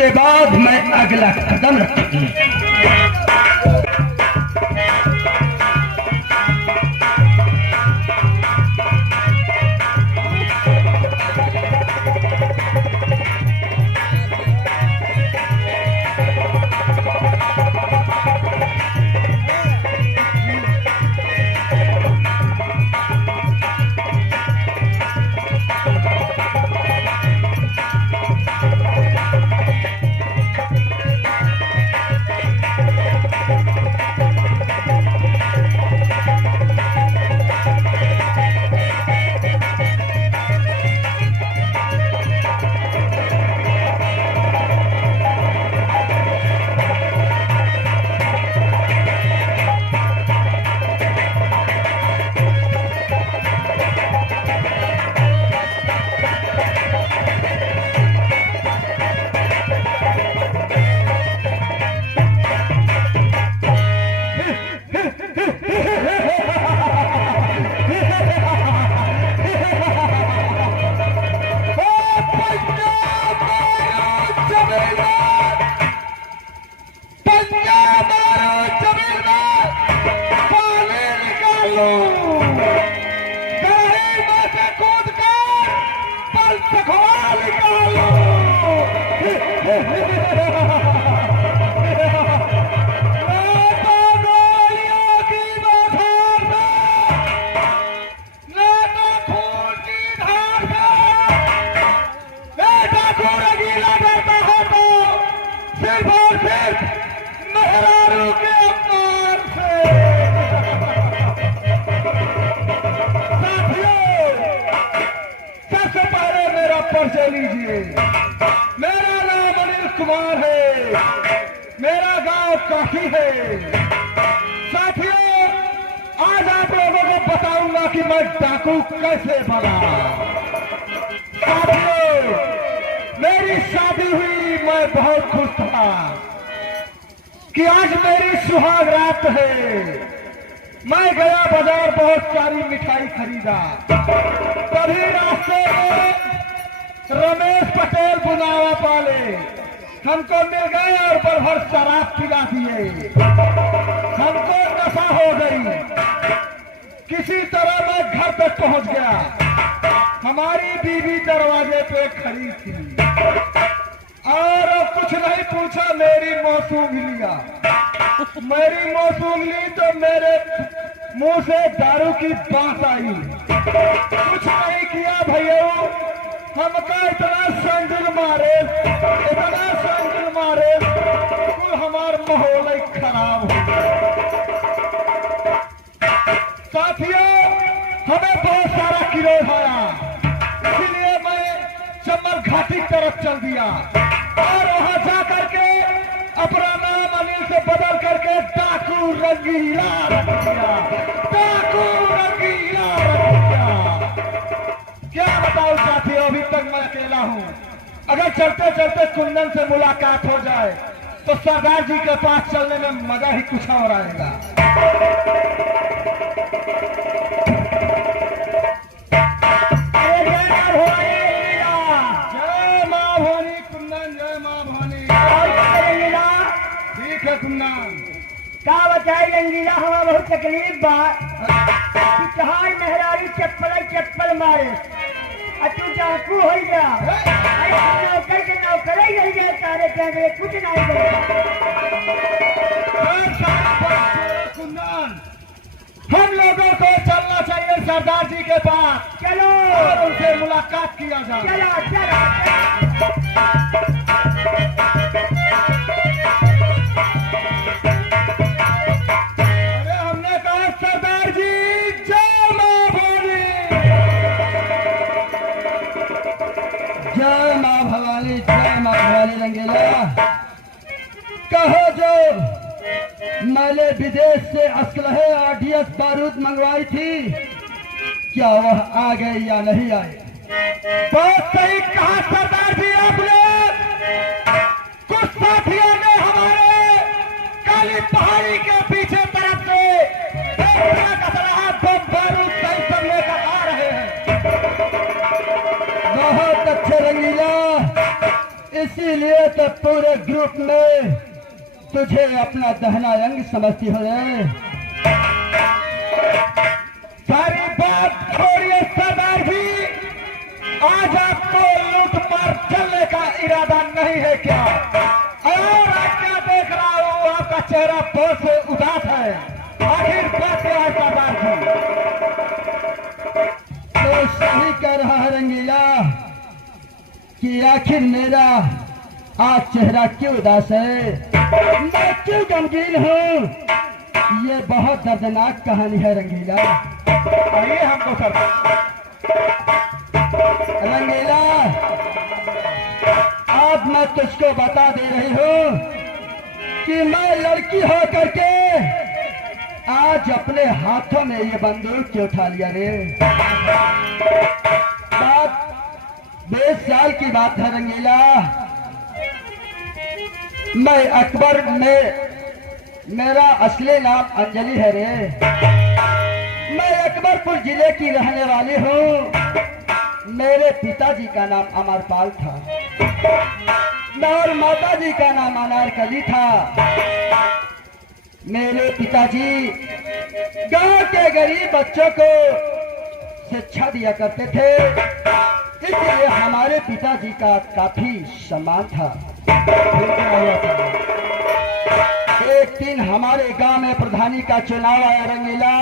उसके बाद मैं अगला कदम रखूंगी। परिचय लीजिए। मेरा नाम अनिल कुमार है, मेरा गांव काफी है। साथियों, आज आप लोगों को बताऊंगा कि मैं डाकू कैसे बना। साथियों, मेरी शादी हुई, मैं बहुत खुश था कि आज मेरी सुहाग रात है। मैं गया बाजार, बहुत सारी मिठाई खरीदा। तभी रास्ते में रमेश पटेल बुनावा पाले हमको मिल गए और भर शराब पिला दिए। हमको नशा हो गई। किसी तरह मैं घर तक पहुंच गया। हमारी बीवी दरवाजे पे खड़ी थी और कुछ नहीं पूछा, मेरी मौसूम लिया। मेरी मौसूम ली तो मेरे मुंह से दारू की बात आई। कुछ नहीं किया भैया, हमका इतना संदिल मारे, इतना संदिल मारे, कुल हमार माहौल ही खराब हो गया। साथियों, हमें बहुत सारा किरोध आया, इसलिए मैं चम्बल घाटी तरफ चल दिया और वहां जा करके अपना नाम अनिल से बदल करके डाकू रंगीला रख दिया। डाकू रंगीला रख दिया। क्या बताऊं साथियों, अभी तक मैं अकेला हूं। अगर चलते चलते कुंदन से मुलाकात हो जाए तो सरदार जी के पास चलने में मजा ही कुछ और आएगा। जय माँ भवानी कुंदन, जय माँ भवानी। ठीक है कुंदन, का बताई रंगीला, हमारा बहुत तकलीफ बा। कहां मेहरारी चप्पल मारे, तू डाकू हो गया। नौकर के नौकर ही नहीं गए, तारे कैमरे कुछ नहीं गए। कुंदन, हम लोगों को चलना चाहिए सरदार जी के पास। चलो और उनसे मुलाकात किया जाए। चलो चलो। अरे हमने कहा सरदार जी, जय माँ भवानी। जय माँ भवानी, जय माँ भवानी। रंगीला, कहो जो मैंने विदेश से असलहे आरडीएस बारूद मंगवाई थी, क्या वह आ गए या नहीं आए? बहुत सही कहा सरदार जी आपने। कुछ साथियों ने हमारे काली पहाड़ी के पीछे तरफ से बम बारूद सही सब लेकर आ रहे हैं। बहुत अच्छे रंगीला, इसीलिए तो पूरे ग्रुप में तुझे अपना दहना अंग समझती हो रे। सारी बात छोड़िए सरदार जी, आज आपको लूट मार चलने का इरादा नहीं है क्या? और आज क्या देख रहा हूँ, आपका चेहरा बहुत उदास है, आखिर बात क्या है सरदार जी? तो सही कह रहा है रंगीला कि आखिर मेरा आज चेहरा क्यों उदास है, मैं क्यों गमगीन हूँ? ये बहुत दर्दनाक कहानी है रंगीला। आइए हमको सर रंगीला, आज मैं तुझको बता दे रही हूँ कि मैं लड़की हो करके आज अपने हाथों में ये बंदूक क्यों उठा लिया रे। बात 20 साल की बात है रंगीला। मैं अकबर में, मेरा असली नाम अंजलि है रे। मैं अकबरपुर जिले की रहने वाली हूँ। मेरे पिताजी का नाम अमरपाल था और माताजी का नाम अनारकली था। मेरे पिताजी गांव के गरीब बच्चों को शिक्षा दिया करते थे, इसलिए हमारे पिताजी का काफी सम्मान था। एक दिन हमारे गांव में प्रधानी का चुनाव आया रंगीला।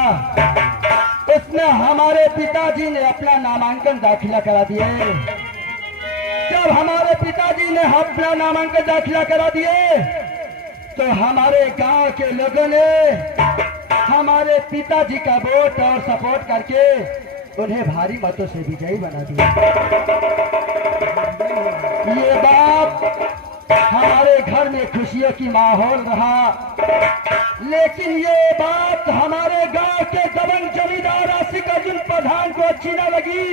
उसमें हमारे पिताजी ने अपना नामांकन दाखिला करा दिए। जब हमारे पिताजी ने अपना नामांकन दाखिला करा दिए तो हमारे गांव के लोगों ने हमारे पिताजी का वोट और सपोर्ट करके उन्हें भारी मतों से विजयी बना दिया। ये बात हमारे घर में खुशियों की माहौल रहा, लेकिन ये बात हमारे गांव के दबंग जमींदार आशिक अर्जुन प्रधान को अच्छी न लगी।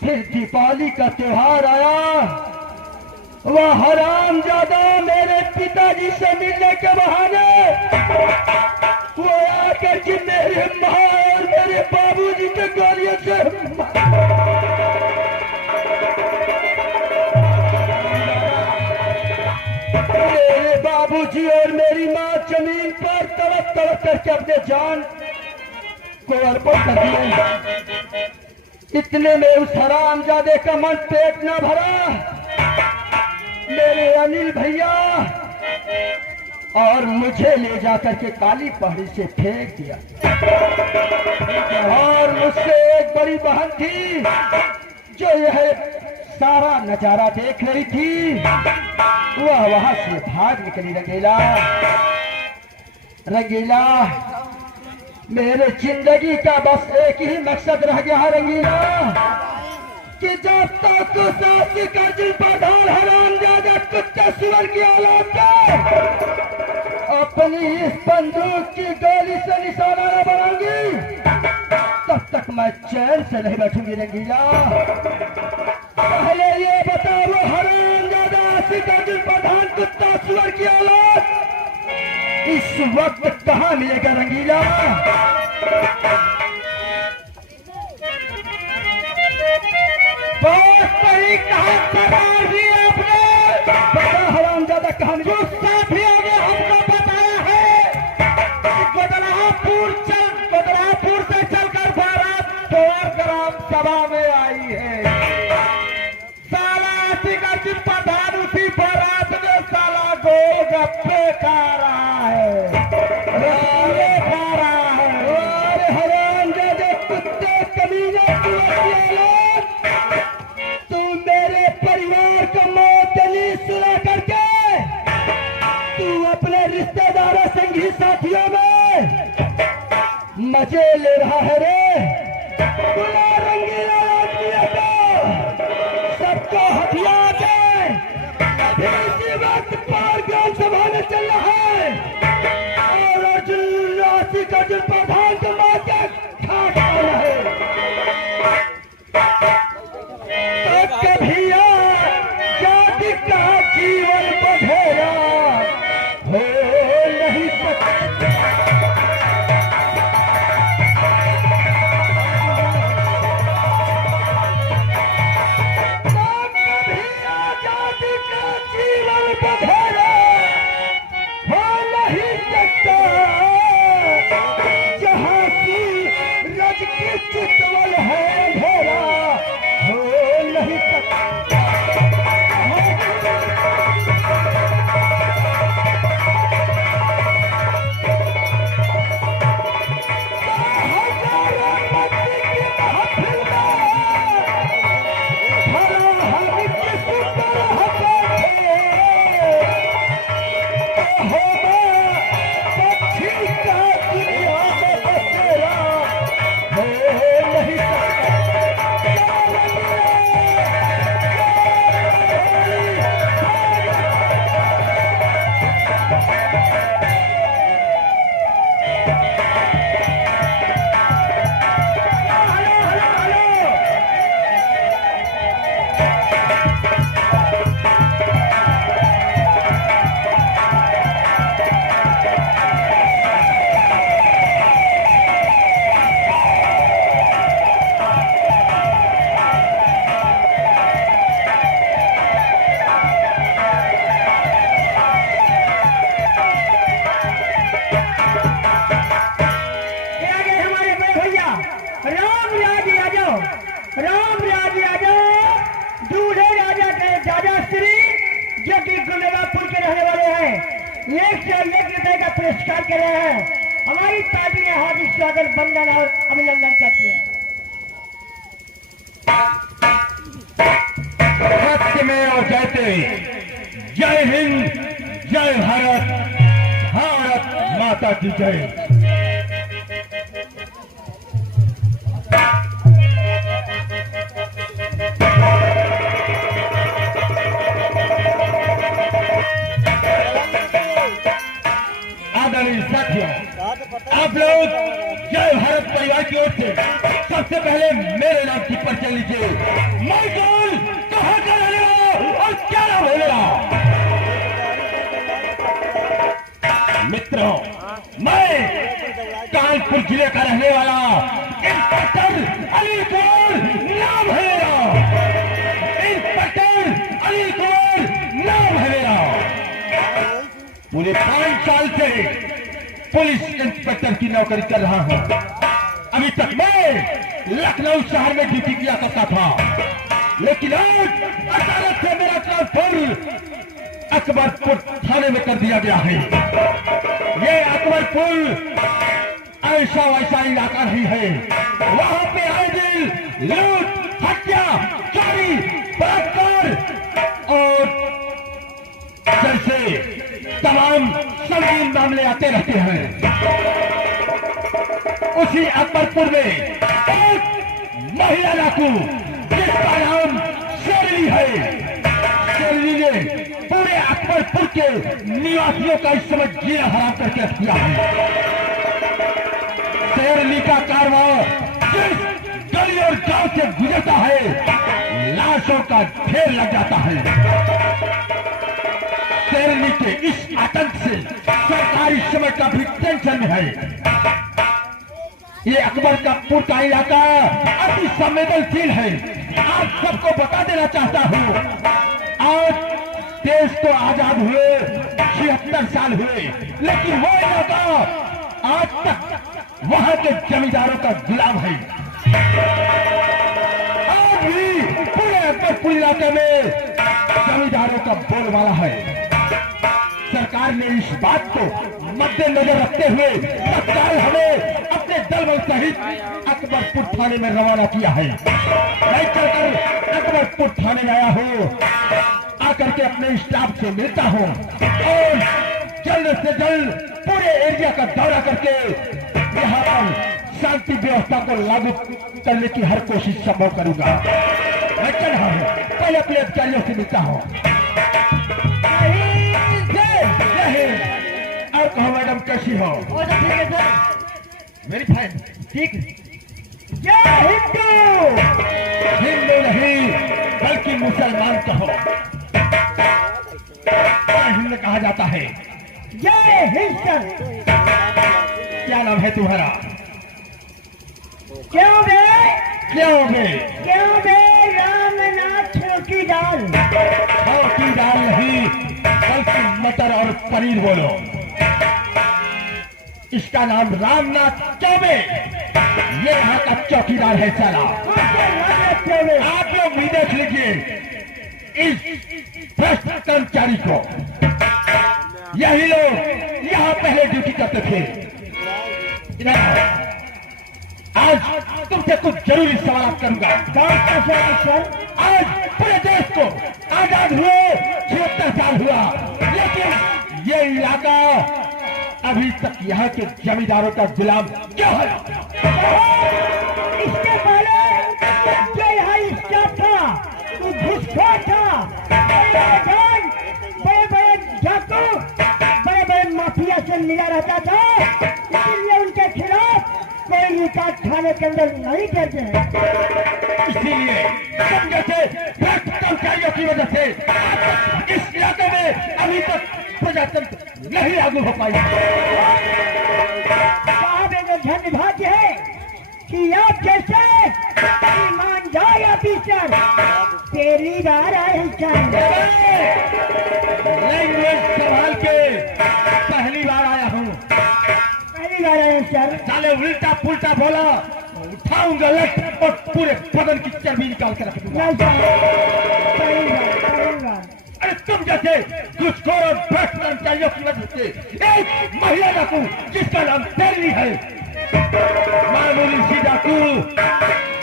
फिर दीपावली का त्योहार आया, वह हरामजादा मेरे पिताजी से मिलने के बहाने वो आकर के मेरे माँ और मेरे बाबूजी के गोलियों से मेरे बाबूजी और मेरी माँ जमीन पर तड़प तड़प करके अपने जान को अर्पण कर दिए। इतने में उस हरामजादे का मन पेट न भरा, मेरे अनिल भैया और मुझे ले जाकर के काली पहाड़ी से फेंक दिया। और मुझसे एक बड़ी बहन थी जो यह सारा नजारा देख रही थी, वह वहां से भाग निकली। रंगीला रंगीला, मेरे जिंदगी का बस एक ही मकसद रह गया है रंगीला, कि जब तक उस आशिक अर्जुन प्रधान हरामजादा कुत्ते सुअर की औलाद को अपनी इस बंदूक की गोली से निशाना न बनाऊंगी, तब तक मैं चैन से नहीं बैठूंगी रंगीला। पहले ये बता, वो हरामजादा आशिक अर्जुन प्रधान कुत्ता सुअर की औलाद इस वक्त कहाँ मिलेगा रंगीला? बहुत सही कहा सरदार जी आपने। बड़ा हरामजादा कहानी जो साथी आगे हमको बताया है कि गोदलापुर से चलकर बारात तोड़ ग्राम सभा में आई है। साला आशिक अर्जुन प्रधान उसी बारात में साला गोलगप्पे खा रहा है, रसगुल्ले खा रहा है। और हरामजादे कुत्ते कमीने तू मेरे परिवार को मौत नहीं सुना करके तू अपने रिश्तेदारों संगी साथियों में मजे ले रहा है रे। बुला रंगीला आदमियों को, सबको हथियार दे, इसी वक्त पार ग्राम सभा में चल रहा है और अर्जुन आशिक अर्जुन प्रधान को मार के ठाक करना है। कभिया जाति का जीवन बधेरा हो नहीं सकता। राम राजा दूल्हे राजा के दादा श्री जो कि गुंडलापुर के रहने वाले हैं, 1 से 1 रुपए का पुरस्कार कर रहे हैं। हमारी पार्टी ने हार्दिक स्वागत वंदन और अभिनंदन करती है। सत्य में और कहते जय हिंद, जय भारत, भारत माता की जय। आदरणीय साथियों, आप लोग जय भारत परिवार की ओर से सबसे पहले मेरे नाम की परिचय लीजिए। मैं कौन, कहाँ का रहने वाला और क्या नाम है मेरा? मित्रों, मैं कानपुर जिले का रहने वाला इंस्पेक्टर अली कुंवर नाम है मेरा। इंस्पेक्टर अली कुंवर नाम है मेरा। पूरे 5 साल से पुलिस इंस्पेक्टर की नौकरी कर रहा हूं। अभी तक मैं लखनऊ शहर में ड्यूटी किया करता था, लेकिन आज अचानक से मेरा ट्रांसफर अकबरपुर थाने में कर दिया गया है। ये अकबरपुर ऐसा वैसा इलाका नहीं है, वहां पे आए दिन लूट, हत्या, चोरी, बलात्कार और जैसे तमाम संगीन मामले आते रहते हैं। उसी अकबरपुर में एक महिला डाकू जिसका नाम शेरली है, शेरली ने पूरे अकबरपुर के निवासियों का इस समय जीना हराम करके रख दिया है। शेरली का कारवां जिस गली और गांव से गुजरता है, लाशों का ढेर लग जाता है। शेरनी के इस आतंक से सरकार इस समय काफी टेंशन में है। ये अकबरपुर का इलाका अति संवेदनशील है। आप सबको बता देना चाहता हूँ, आज देश को आजाद हुए 76 साल हुए, लेकिन वो इलाका आज तक वहां के जमींदारों का गुलाम है। आज भी पूरे अकबरपुर इलाके में जमींदारों का बोलबाला है। सरकार ने इस बात को मद्देनजर रखते हुए तत्काल हमें अपने दल बल सहित अकबरपुर थाने में रवाना किया है। मैं चलकर अकबरपुर थाने में आया हूँ, आकर के अपने स्टाफ से मिलता हूँ और जल्द से जल्द पूरे एरिया का दौरा करके यहाँ पर शांति व्यवस्था को लागू करने की हर कोशिश संभव करूंगा। मैं चल रहा हूँ, पहले अपने अधिकारियों से मिलता हूँ। और कहो मैडम कैसी हो? और सब ठीक है सर? मेरी फाइन ठीक। जय हिंदू। हिंदू नहीं बल्कि मुसलमान कहो। हिंद कहा जाता है। जय हिंद सर। क्या नाम है तुम्हारा? क्यों बे? क्यों बे? क्यों बे? रामनाथ चौकीदार। चौकीदार नहीं बल्कि मटर और पनीर बोलो। इसका नाम रामनाथ चौबे, ये यहाँ का चौकीदार है साला। आप लोग भी देख लीजिए इस भ्रष्ट कर्मचारी को। यही लोग यहाँ पहले ड्यूटी करते थे। आज तुमसे कुछ जरूरी सवाल करूंगा। आज पूरे देश को आजाद हुए 76 साल हुआ, लेकिन ये इलाका अभी तक यहाँ के जमींदारों का गुलाम क्यों है? इसके पहले जो यहाँ स्टाफ था वो घुसखोर था। बड़े बड़े डाकू, बड़े बड़े माफिया से मिला रहता था, इसलिए उनके खिलाफ कोई रिकॉर्ड थाने के अंदर नहीं करते हैं। इसीलिए तुम जैसे भ्रष्ट कर्मचारियों की वजह से इस इलाके में अभी तक प्रजातंत्र नहीं लागू हो पाई। साहब एक धन्यवाद है कि आप जैसे ईमानदार ऑफिसर तेरी बार आए। लैंग्वेज संभाल के, पहली बार आया हूँ। पहली बार आए सर। साले उल्टा पुल्टा बोला उठाऊंगा लट और पूरे बदन की चर्बी निकाल के रख दूंगा। नहीं साहब, सही बात, सही बात। अरे तुम जैसे घुसखोर और भ्रष्ट कर्मचारियों की वजह से एक महिला डाकू जिसका नाम तेरी है, मामूली सी डाकू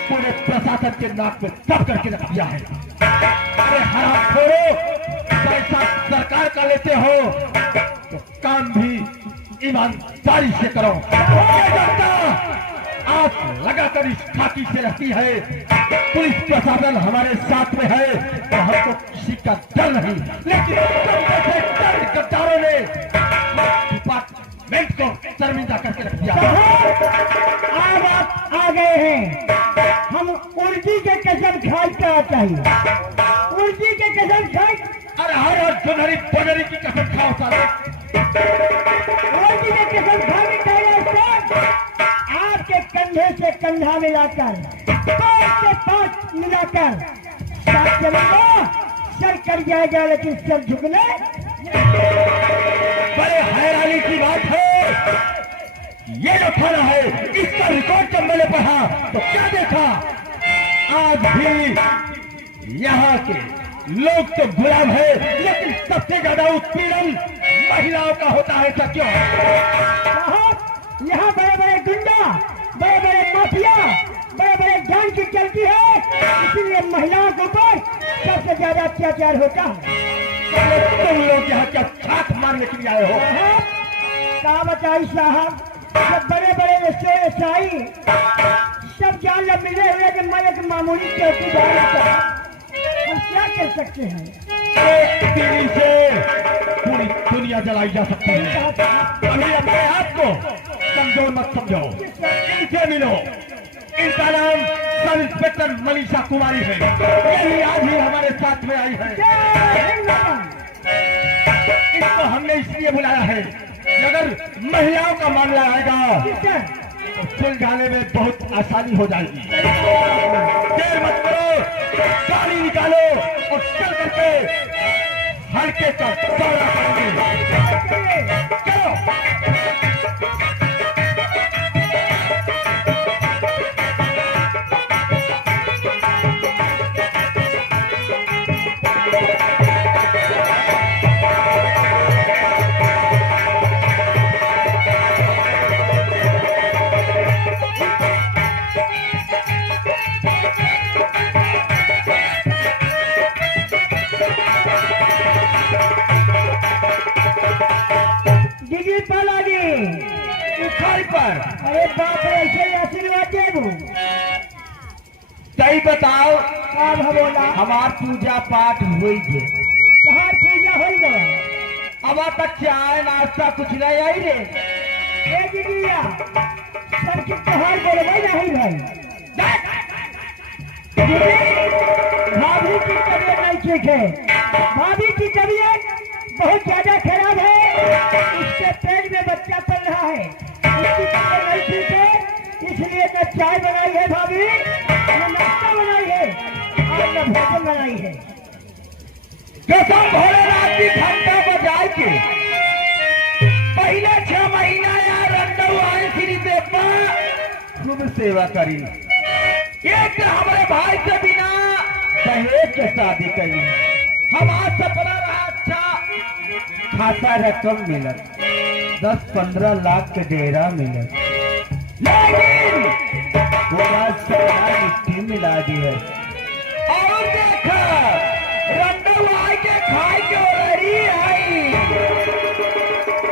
पूरे प्रशासन के नाक में दब करके रख दिया है। अरे हरामखोरों, पैसा सरकार का लेते हो तो काम भी ईमानदारी से करो। ये जनता आंख लगाकर इस खाकी से रहती है, पुलिस प्रशासन हमारे साथ में है तो हमको किसी का डर नहीं, लेकिन तुम जैसे गद्दारों ने डिपार्टमेंट को शर्मिंदा करके रख दिया। आज आप आ गए हैं, हम उर्दी के कसम खाई क्या चाहिए, उर्दी के कसम खाई। अरे हर जुनहरी बनरी की कसम खाओ साले, उर्दी के कसम खानी चाहिए सर। आपके कंधे से कंधा मिलाकर, पांच से पांच मिलाकर साथ चलेगा, सर कर जाएगा लेकिन सर झुकने। बड़े हैरानी की बात है, ये जो थाना है इसका रिकॉर्ड जब मैंने पढ़ा तो क्या देखा, आज भी यहाँ के लोग तो गुलाम है, लेकिन सबसे ज्यादा उत्पीड़न महिलाओं का होता है। ऐसा क्यों? साहब, यहाँ बड़े बड़े गुंडा, बड़े बड़े माफिया, बड़े बड़े जान की चलती है, इसीलिए महिलाओं के ऊपर सबसे ज्यादा अत्याचार होता है। तुम लोग यहाँ क्या छाक मारने के लिए आए हो? कहा बताई साहब, सब बड़े बड़े व्यवसायी सब जान लो मिले हुए कि मैं एक मामूली चौकीदार हूं। हम क्या कर सकते हैं? एक तीली से पूरी दुनिया जलाई जा सकती है। अभी अपने आप को कमजोर मत समझो, इनसे मिलो। इनका नाम सब इंस्पेक्टर मनीषा कुमारी है, यही आज ही हमारे साथ में आई है। इसको हमने इसलिए बुलाया है कि अगर महिलाओं का मामला आएगा तो सुलझाने में बहुत आसानी हो जाएगी। देर मत करो, गाड़ी निकालो और चल करके हल्के का दौरा करेंगे। चलो। पर अरे बाप रे, ऐसे आशीर्वाद देबू। सही बताओ, काम बोला हमार पूजा पाठ हुई है, कहाँ पूजा हो गया, अब तक चाय नाश्ता कुछ नहीं आई रे। ए दीदिया, सबके त्योहार बोलवाई नहीं भाई। भाभी की तबीयत नहीं ठीक है, भाभी की तबीयत बहुत ज्यादा खराब है, उसके पेट में बच्चा पल रहा है, उसकी तबीयत नहीं ठीक है, इसलिए न चाय बनाई है भाभी, न नाश्ता बनाई है और न भोजन बनाई है। कसम भोलेनाथ की घंटा बजाए के पहले 6 महीना या रंडऊ आए श्री देवा खूब सेवा करी, एक हमारे भाई से बिना दहेज के शादी करी, हमारा सपना रहा अच्छा खासा रकम मिलत, 10-15 लाख के डेरा मिलत, लेकिन वो बात सपना मिट्टी मिला दी है। और देखा रंडऊ आए के खाए के रही आई,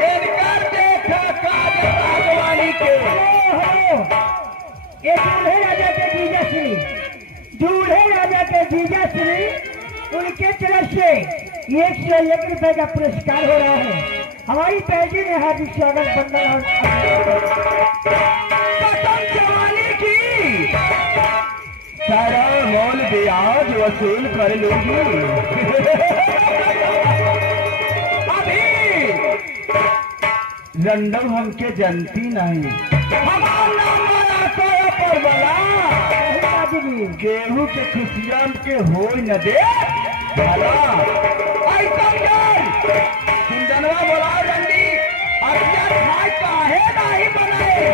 इनकर देखा काजल राघवानी के। ये दूल्हे राजा के जीजा श्री, दूल्हे राजा के जीजा श्री, उनके तरफ से 101 रुपए का पुरस्कार हो रहा है। हमारी पैजी ने हार्दिक स्वागत बंदन और कसम जवानी की सारा मोल ब्याज वसूल कर लूंगी। अभी रंडऊ हमके जनती नहीं, हमारा नाम वाला सोया पर बोला गेहूं के खुशियां के हो न दे भला ऐसा सुंदरवा बोला रंडी अभिया खाए काहे नहीं बनाए।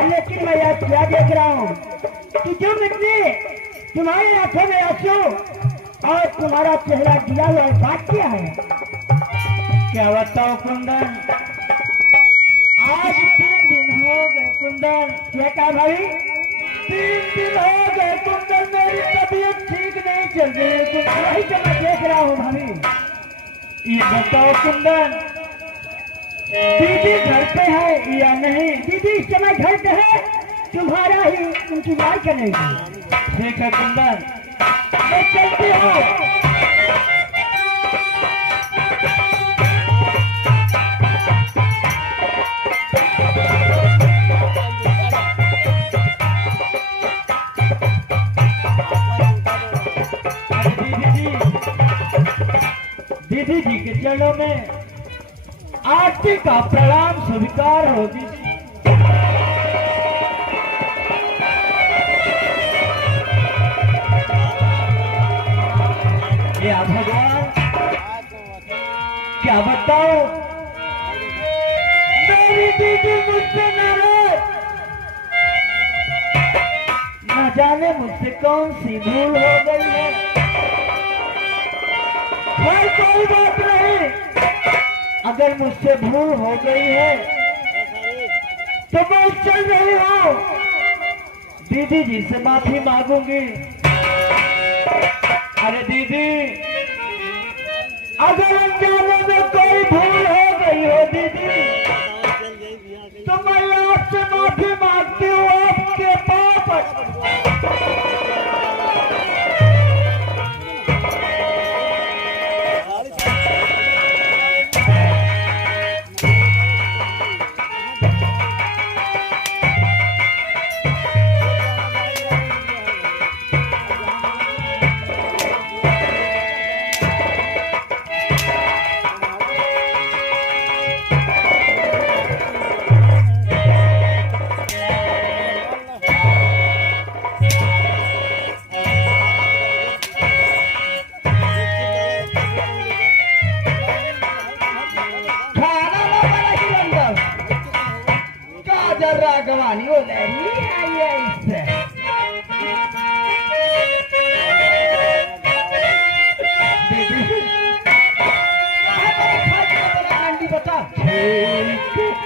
लेकिन मैं आज क्या देख रहा हूँ कि जो मिट्टी तुम्हारी आंखों में आंसू और तुम्हारा चेहरा गिरा हुआ है, बात क्या है? क्या बताओ कुंदन, आज 3 दिन हो गए कुंदन। क्या कहा भाई? 3 दिन हो गए कुंदन, मेरी तबीयत ठीक नहीं चल रही है कुंदन। वही तो मैं देख रहा हूँ भाभी। ये बताओ कुंदन, दीदी घर पे है या नहीं? दीदी इस समय घर पे है, तुम्हारा ही इंतजार करेगी। ठीक है कुंदन, मैं चलती हूँ। दीदी जी के चरणों में आरती का प्रणाम स्वीकार हो दीदी। या भगवान, क्या बताओ, मेरी दीदी मुझसे नाराज, न जाने मुझसे कौन सी भूल हो गई है। खैर कोई बात नहीं, अगर मुझसे भूल हो गई है तो मैं चल रही हूँ, दीदी जी से माफी मांगूंगी। अरे दीदी, अगर अनजाने में कोई भूल हो गई हो दीदी, तो मैं आपसे माफी मांगती हूँ आपके पाप। रागवानी हो रही है इससे। बता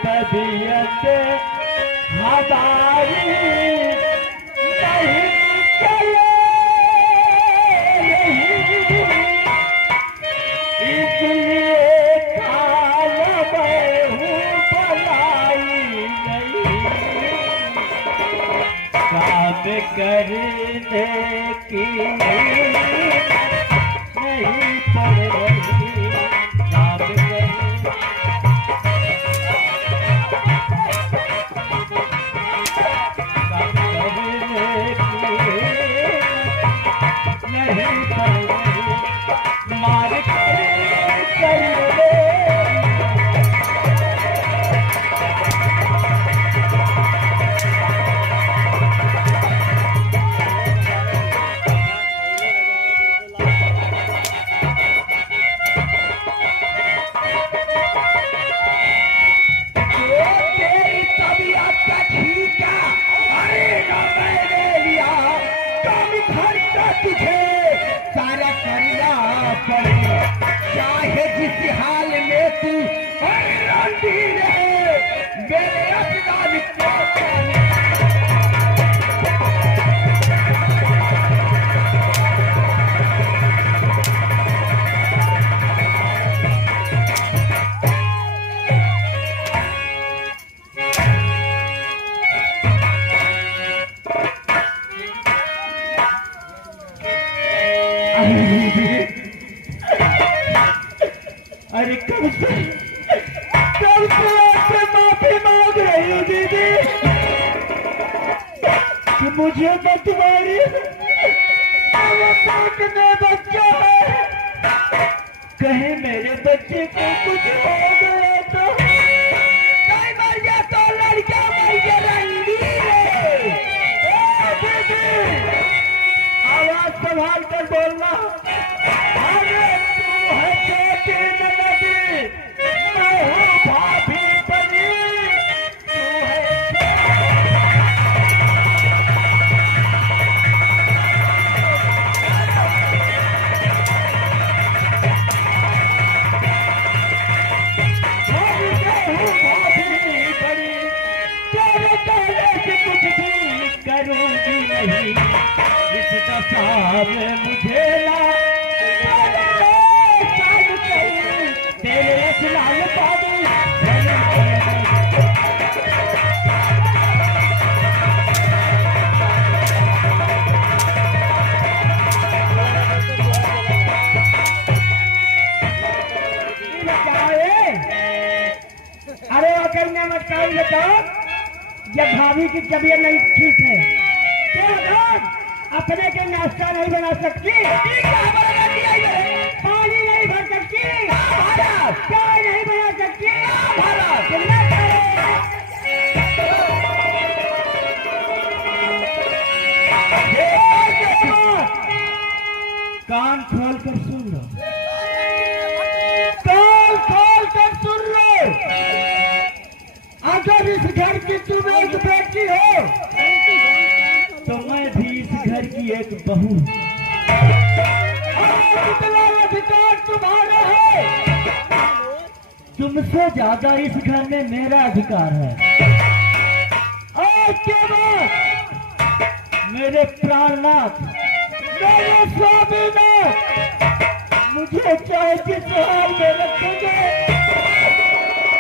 तबीयत हमारी नहीं चले, इसलिए काल मैं हूँ भलाई नहीं, काम करने की नहीं पड़ रही, काम करने नहीं पड़ रही, मार तुझे सारा करना पड़े, चाहे जिस हाल में तू लौटी रहे, मेरे अपराध को अरे कब से आपसे माफी मांग रही हूँ दीदी कि मुझे तुम्हारी पेट में बच्चा है, कहीं मेरे बच्चे को कुछ हो गया तो नहीं मर गया तो लड़का मर गया रंगी है। दीदी आवाज संभाल कर बोलना, अरे तू है छोटी नदी, मैं हूँ भाभी बनी, तू है नहीं, इस दशा में मुझे ना तेरे लाल बाबू अरे अकल में मत कहो बताओ, जब भाभी की तबीयत नहीं ठीक है क्या बताओ अपने के नाश्ता नहीं बना सकती, पानी नहीं भर सकती, चाय नहीं बना सकती, कान खोल कर सुन लो, कान खोल कर सुन लो। अगर इस घर की तुम एक बेटी हो तो मैं भी इस घर की एक बहू हूं। कितना अधिकार तुम्हारा है, तुमसे ज्यादा इस घर में मेरा अधिकार है। आज के बाद मेरे प्राणनाथ, मेरे स्वामीनाथ, मुझे चाहे जिस हाल में रखोगे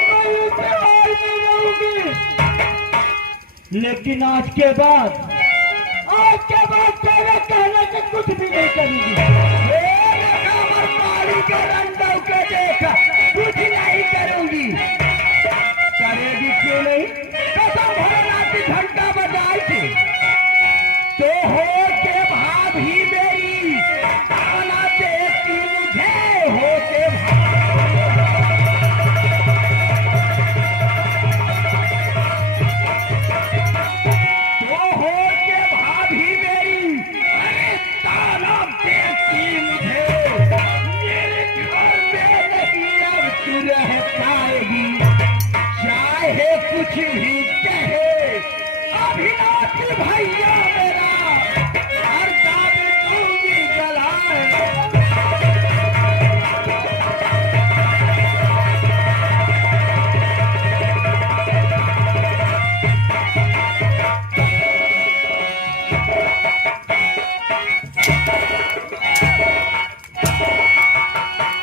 मैं उस हाल में रहूंगी, लेकिन आज के बाद तेरे कहने से कुछ भी नहीं करूंगी। के रंगों के देखा कुछ नहीं करूंगी। करेगी क्यों नहीं? कसम भोलेनाथ की घंटा बजाई थी तो हो के भाभी मेरी आना देखती मुझे हो के भाभी मेरी अरे ताना देखती मुझे मेरे घर में नहीं अब तू रह पाएगी चाहे कुछ भी कहे अभिनाश भैया मेरा हर दावे दूंगी गलाए।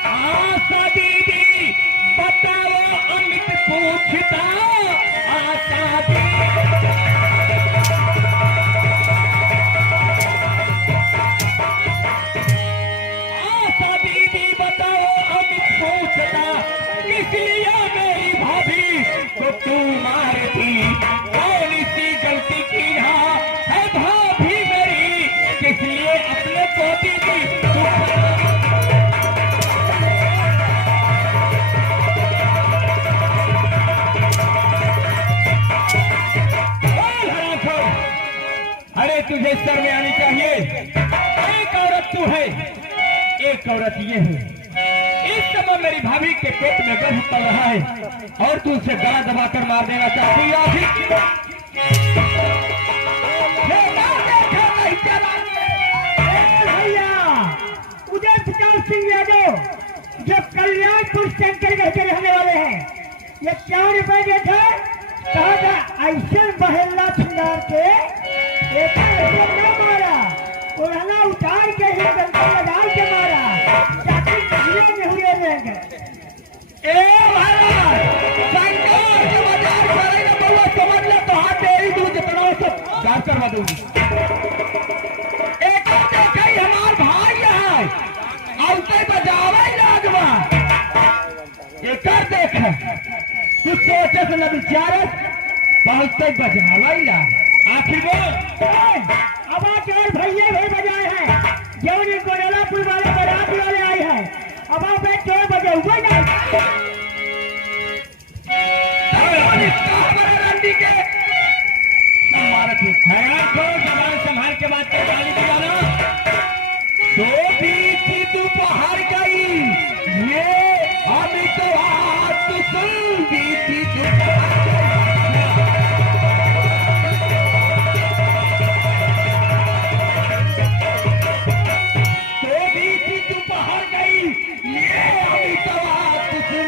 आशा दीदी बताओ अमित पूछता आशा दीदी बताओ अमित पूछता इसलिए मेरी भाभी को तू मारती कौन सी गलती की है भाभी मेरी किसलिए अपने पोती की अरे तुझे शर्म आनी चाहिए। एक औरत तू है, एक औरत ये है। इस समय मेरी भाभी के पेट में गर्भ पड़ रहा है और तू उसे गला दबाकर मार देना चाहती भैया उदय प्रताप सिंह यादव जो कल्याणपुर शंकरगढ़ के रहने वाले हैं, ये 4 रुपए के थे, कहा था ऐसे बहेला छिंदार के न मारा, उड़ाना उतार के ही डंडा लगा के मारा ताकि पहले में हुए रहेंगे। ए महाराज शंकर के बाजार करेगा बउआ समझ ले तो हाथ तेरी दूध जितना सब गार करवा दूंगी। एक देखई हमार भाई है औते बजावे लागवा एक देख तू सोचे से न विचारस पहुंचते बजावा ही ला आखिर बोल अब और भैया भी बजाए हैं जौन गोरेलापुर वाले बारात वाले आए हैं, अब आप एक जोर बजे हुए ना रंडी के जबान संभाल के बात कर गाली दिलाना तो बीती दोपहर गई ये अभी तो हाथ सुन बीती दोपहर गई ये अभी तो हाथ सुन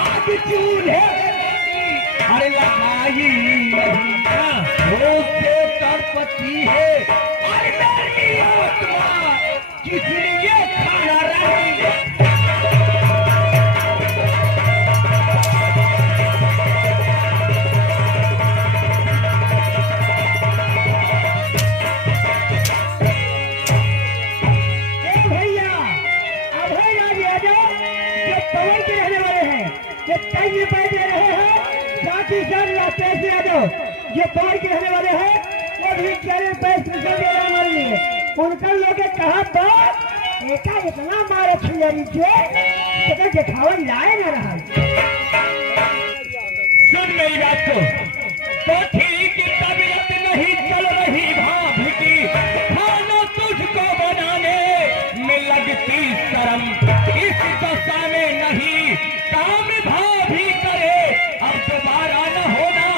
आग चूल्हे अरे लगाई होते तड़प करती है और मेरी आत्मा किस लिए खाना रही है। ये पैसे रहे हैं साथ ही साथ पैसे आ जाओ ये बाहर के रहने वाले हैं वो भी चैनल पैसे दे रहे हैं हमारे लिए उनका लोग कहा बात एका इतना मारे छुरी से तो दिखावा लाए ना रहा। सुन मेरी बात को तो ठीक तबीयत नहीं चल रही भाभी की खाना तुझको बनाने में लगती शर्म इस दशा में नहीं काम भाभी करे अब दोबारा न होना।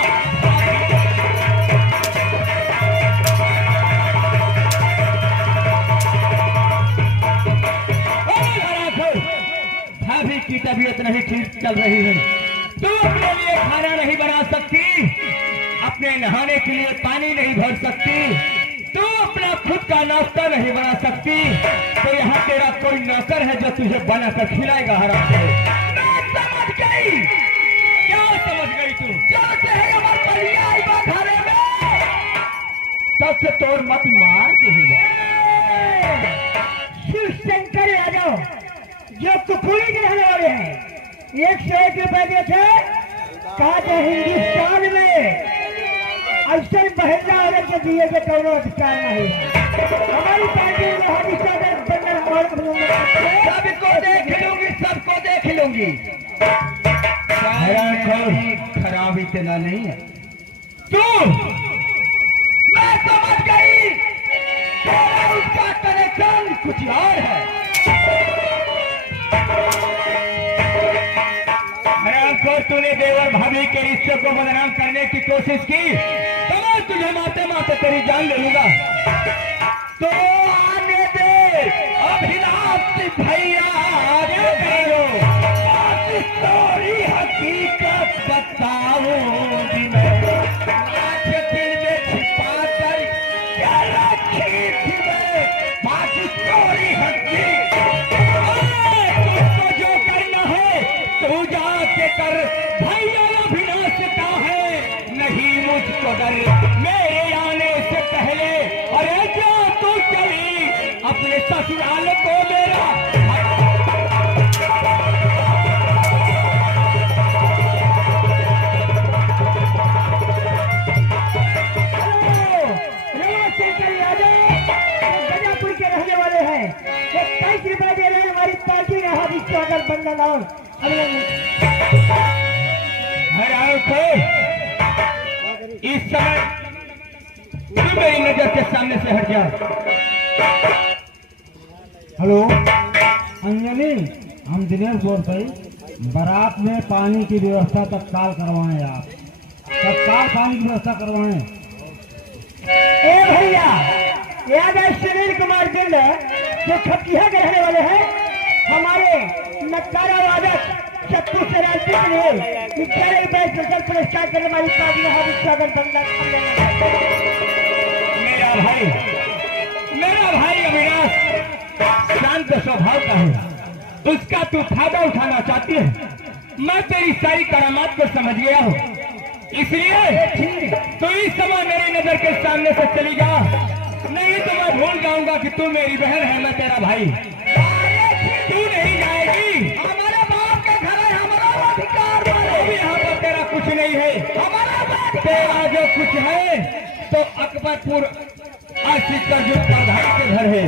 भाभी की तबीयत नहीं ठीक चल रही है तू अपने लिए खाना नहीं बना सकती अपने नहाने के लिए पानी नहीं भर सकती तू अपना खुद का नाश्ता नहीं बना सकती तो यहाँ तेरा कोई नौकर है जो तुझे बनाकर खिलाएगा। हराम से मैं समझ गई। क्या समझ गई तू? क्या है हमारे बलिया आई बात घरे में सबसे तोड़ मत मार शिव शंकर यादव जो कुपुरी के रहने वाले हैं 101 रुपए दिए थे कहा था हिंदुस्तान में ऐसे बहला औरत के दिए के कौनो अधिकार नहीं हमारी पार्टी में सबको देख लूंगी सबको देख लूंगी। खराब इतना नहीं है तू मैं समझ गई तेरा उसका कनेक्शन कुछ और है। तूने देवर भाभी के रिश्ते को बदनाम करने की कोशिश की तो मैं तुझे माते माते तेरी जान ले लूंगा। तो आने दे अभिलाष भैया आगे करो सारी हकीकत बताऊंगी मैं दिल में छिपा कर क्या रखी थी मैं बाकी सारी हकीकत जो करना है तू जाके कर भैया अभिलाष का है नहीं मुझको डर मेरे आने से पहले अरे जो तू चली अपने ससुराल को मेरा गजापुर के रहने वाले हैं वो 23 रुपए दे रहे हैं हमारी पार्टी ने हाथ अगर बंदा लाओ इस समय तू मेरी नजर के सामने से हट जा। हेलो अंजलि हम दिनेश बोल रहे बारात में पानी की व्यवस्था तत्काल करवाएं आप तत्काल पानी की व्यवस्था करवाएं। ए भैया याद है सुनील कुमार गिल जो खपकिया के रहने वाले हैं हमारे नक्कारा वादक चप्पू शरारती के लिए 11 रुपए स्पेशल पुरस्कार करने वाली पार्टी हार्दिक स्वागत बंदा मेरा भाई अविनाश शांत स्वभाव का है उसका तू फायदा उठाना चाहती है। मैं तेरी सारी करामात को समझ गया हूँ इसलिए तो इस समय मेरी नजर के सामने से चली जा नहीं तो मैं भूल जाऊंगा कि तू मेरी बहन है मैं तेरा भाई। तू नहीं जाएगी हमारे बाप के घर है हमारा अधिकार यहाँ पर तेरा कुछ नहीं है हमारा तेरा जो कुछ है तो अकबरपुर आशिक का जो प्रधान के घर है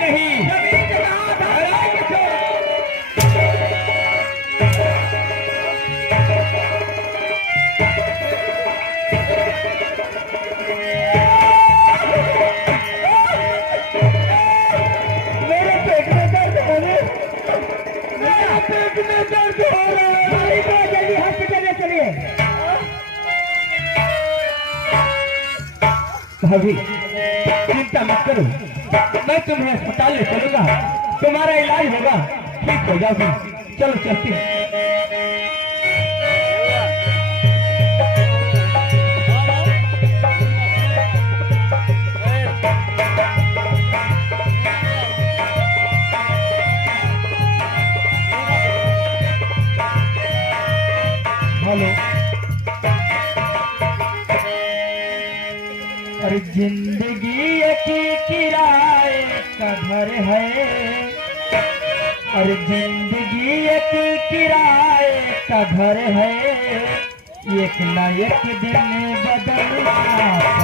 नहीं जल्दी हॉस्पिटल में चलिए। भाभी चिंता मत करो मैं तुम्हें अस्पताल ले चलूंगा तुम्हारा इलाज होगा ठीक हो जाओगी। चलो चलती हेलो। और जिंदगी की किराए का घर है, और जिंदगी की किराए का घर है, एक न एक दिन बदलना